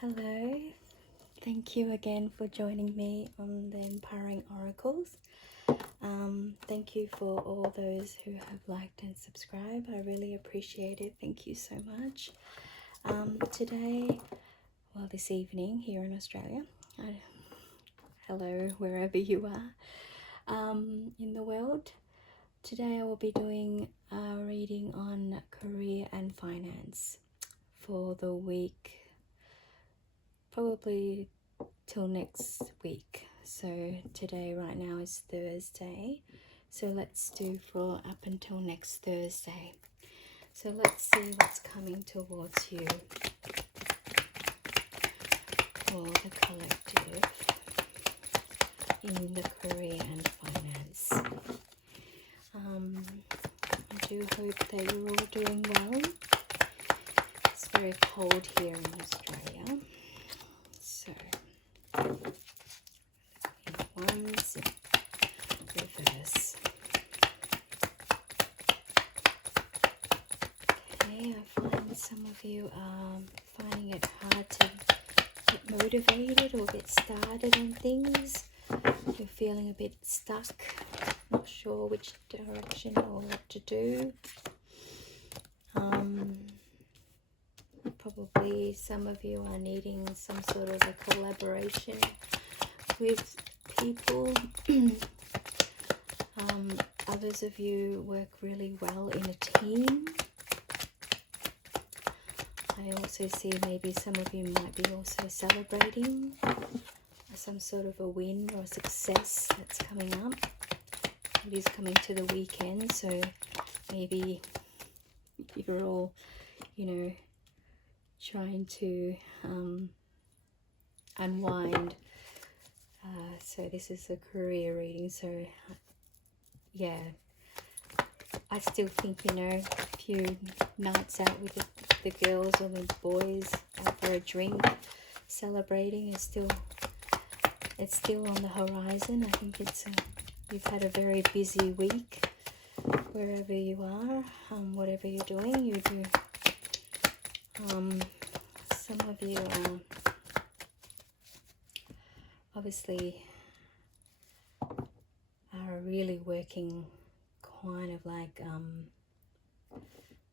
Hello, thank you again for joining me on the Empowering Oracles. Thank you for all those who have liked and subscribed. I really appreciate it. Thank you so much. Today, this evening here in Australia, hello wherever you are in the world. Today I will be doing a reading on career and finance for the week, probably till next week. So today right now is Thursday, so let's do for up until next Thursday. So let's see what's coming towards you for the collective in the career and finance. I do hope that you're all doing well. It's very cold here in Australia, so once reverse. Okay, I find some of you are finding it hard to get motivated or get started on things. You're feeling a bit stuck, not sure which direction or what to do. Probably some of you are needing some sort of a collaboration with people. Others of you work really well in a team. I also see maybe some of you might be also celebrating some sort of a win or success that's coming up. It is coming to the weekend, so maybe you're all, trying to unwind. So this is a career reading, so yeah, I still think, a few nights out with the girls or the boys out for a drink, celebrating is still on the horizon. I think you've had a very busy week wherever you are, whatever you're doing, you do. Some of you are obviously are really working kind of like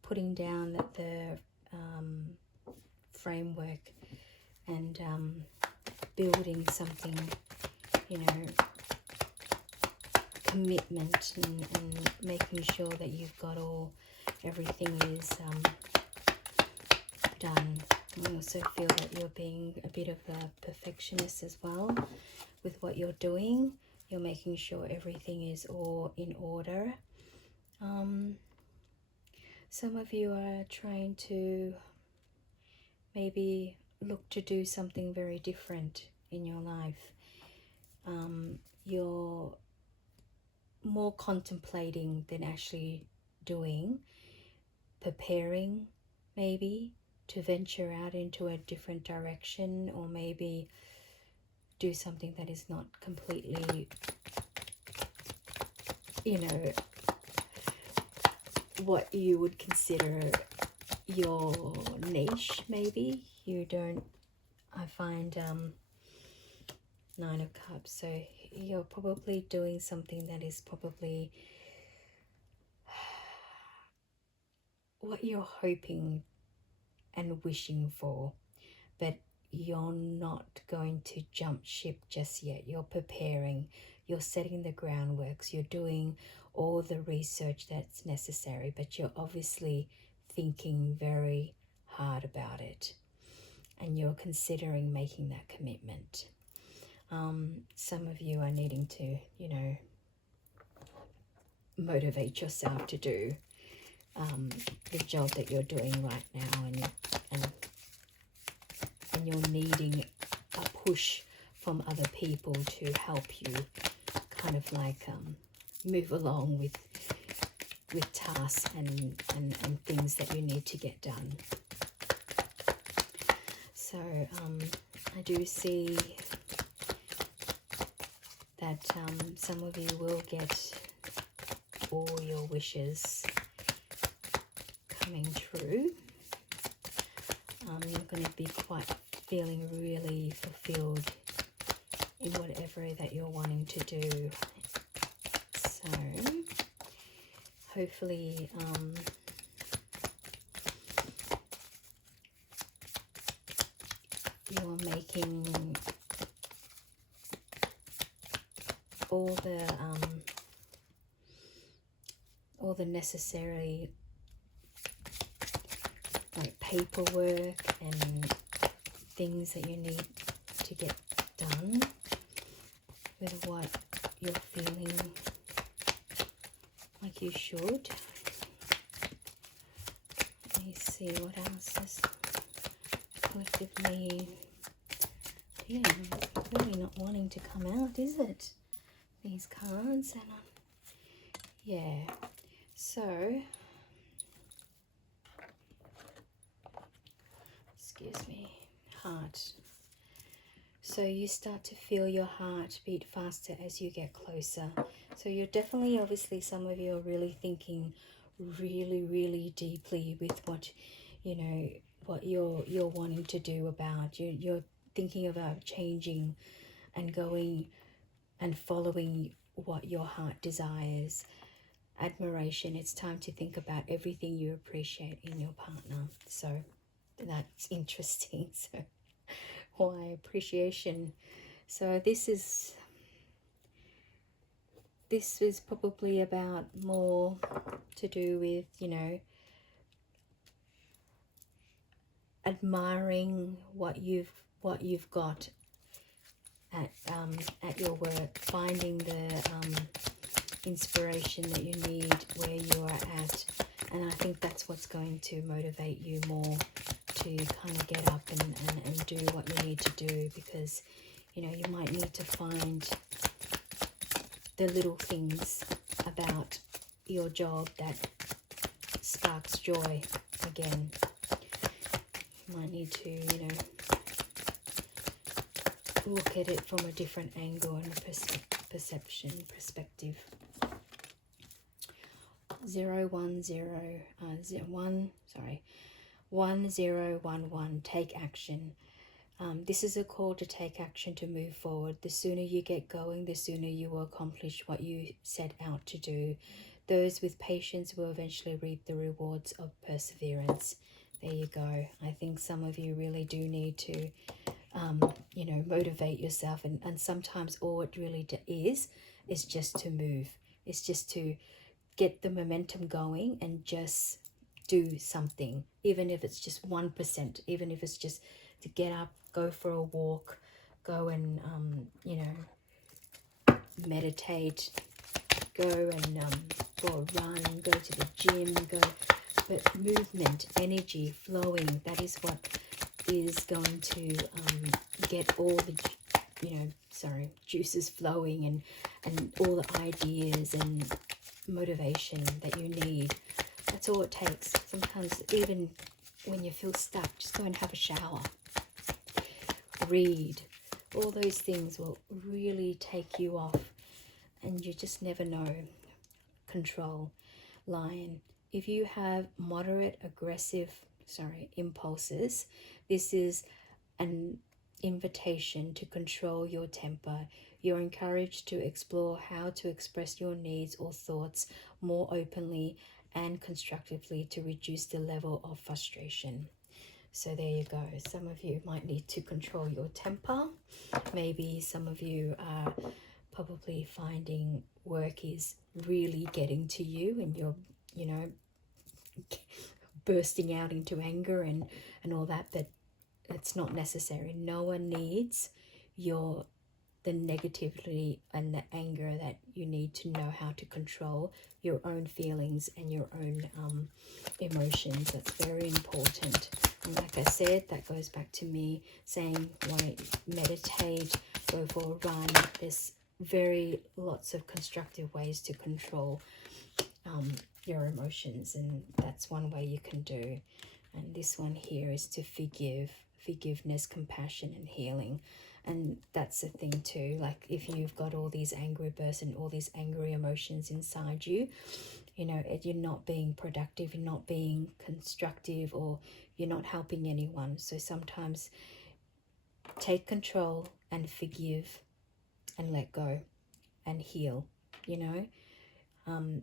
putting down the framework and building something, commitment and making sure that you've got everything is done. I also feel that you're being a bit of a perfectionist as well with what you're doing. You're making sure everything is all in order. Some of you are trying to maybe look to do something very different in your life. You're more contemplating than actually doing, preparing maybe to venture out into a different direction, or maybe do something that is not completely, what you would consider your niche. Maybe you don't, I find 9 of Cups, so you're probably doing something that is probably what you're hoping and wishing for, but you're not going to jump ship just yet. You're preparing, you're setting the groundworks, you're doing all the research that's necessary, but you're obviously thinking very hard about it and you're considering making that commitment. Some of you are needing to, motivate yourself to do the job that you're doing right now, and you're needing a push from other people to help you kind of like move along with tasks and things that you need to get done. So I do see that some of you will get all your wishes coming true. You're going to be quite feeling really fulfilled in whatever that you're wanting to do. So hopefully you're making all the necessary like paperwork and things that you need to get done with what you're feeling like you should. Let me see what else is collectively. Yeah, really not wanting to come out, is it? These cards and yeah. So excuse me, heart. So you start to feel your heart beat faster as you get closer. So you're definitely, obviously, some of you are really thinking really deeply with what, you know, what you're wanting to do about. You're thinking about changing and going and following what your heart desires. Admiration. It's time to think about everything you appreciate in your partner. So that's interesting. So why appreciation? So this is probably about more to do with, you know, admiring what you've got at your work, finding the inspiration that you need where you are at. And I think that's what's going to motivate you more to kind of get up and do what you need to do, because, you know, you might need to find the little things about your job that sparks joy again. You might need to, you know, look at it from a different angle and a perspective. 1011, take action. This is a call to take action, to move forward. The sooner you get going, the sooner you will accomplish what you set out to do. Those with patience will eventually reap the rewards of perseverance. There you go. I think some of you really do need to, you know, motivate yourself. And sometimes all it really is just to move. It's just to get the momentum going and just do something, even if it's just 1%, even if it's just to get up, go for a walk, go and you know, meditate, go and for a run, go to the gym, but movement, energy flowing, that is what is going to get all the, you know, juices flowing and all the ideas and motivation that you need. That's all it takes. Sometimes even when you feel stuck, just go and have a shower, read. All those things will really take you off, and you just never know. Control. Lion. If you have moderate impulses, this is an invitation to control your temper. You're encouraged to explore how to express your needs or thoughts more openly and constructively to reduce the level of frustration. So there you go. Some of you might need to control your temper. Maybe some of you are probably finding work is really getting to you, and you're, you know, bursting out into anger and all that, but it's not necessary. No one needs the negativity and the anger. That you need to know how to control your own feelings and your own emotions. That's very important. And like I said, that goes back to me saying, want to meditate, go for a run. There's lots of constructive ways to control your emotions, and that's one way you can do. And this one here is to forgiveness, compassion, and healing. And that's the thing too, like if you've got all these angry bursts and all these angry emotions inside you, you know, you're not being productive, you're not being constructive, or you're not helping anyone. So sometimes take control and forgive and let go and heal. You know,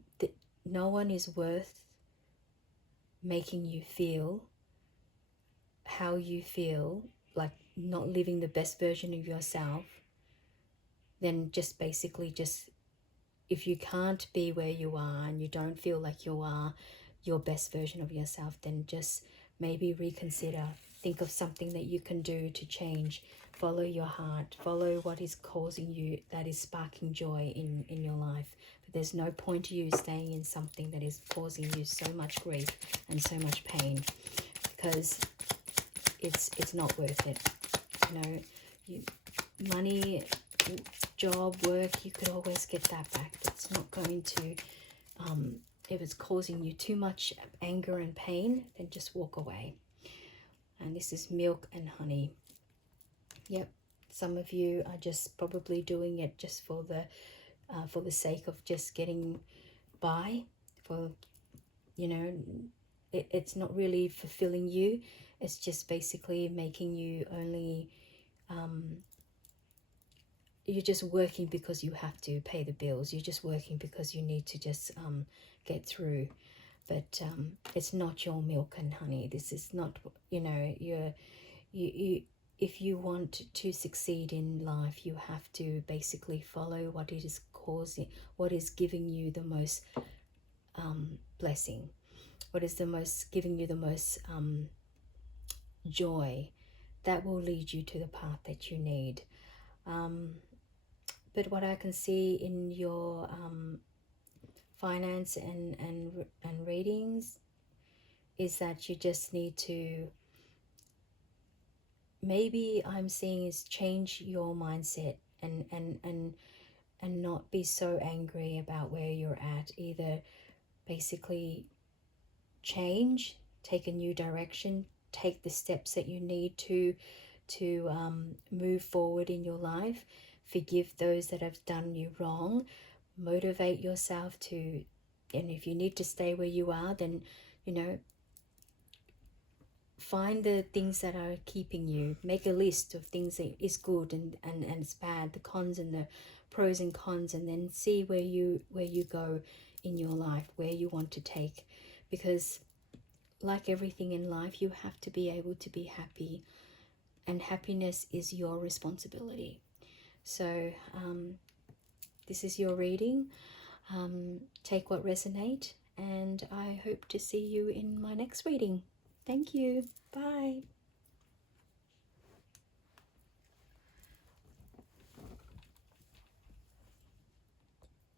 no one is worth making you feel how you feel, like not living the best version of yourself. Then just basically just, if you can't be where you are and you don't feel like you are your best version of yourself, then just maybe reconsider. Think of something that you can do to change. Follow your heart. Follow what is causing you, that is sparking joy in your life. But there's no point to you staying in something that is causing you so much grief and so much pain, because it's not worth it. You know, money, job, work, you could always get that back. It's not going to, if it's causing you too much anger and pain, then just walk away. And this is milk and honey. Yep, some of you are just probably doing it just for the sake of just getting by. For, you know, it's not really fulfilling you. It's just basically making you only, you're just working because you have to pay the bills. You're just working because you need to just get through. But it's not your milk and honey. This is not, you know, you if you want to succeed in life, you have to basically follow what it is causing, what is giving you the most blessing, what is the most giving you the most joy. That will lead you to the path that you need. But what I can see in your finance and readings is that you just need to, maybe I'm seeing is change your mindset and not be so angry about where you're at. Either basically change, take a new direction, take the steps that you need to move forward in your life, forgive those that have done you wrong, motivate yourself to, and if you need to stay where you are, then, you know, find the things that are keeping you, make a list of things that is good and it's bad, the cons and the pros and cons, and then see where you go in your life, where you want to take. Because like everything in life, you have to be able to be happy, and happiness is your responsibility. So this is your reading. Take what resonates, and I hope to see you in my next reading. Thank you. Bye.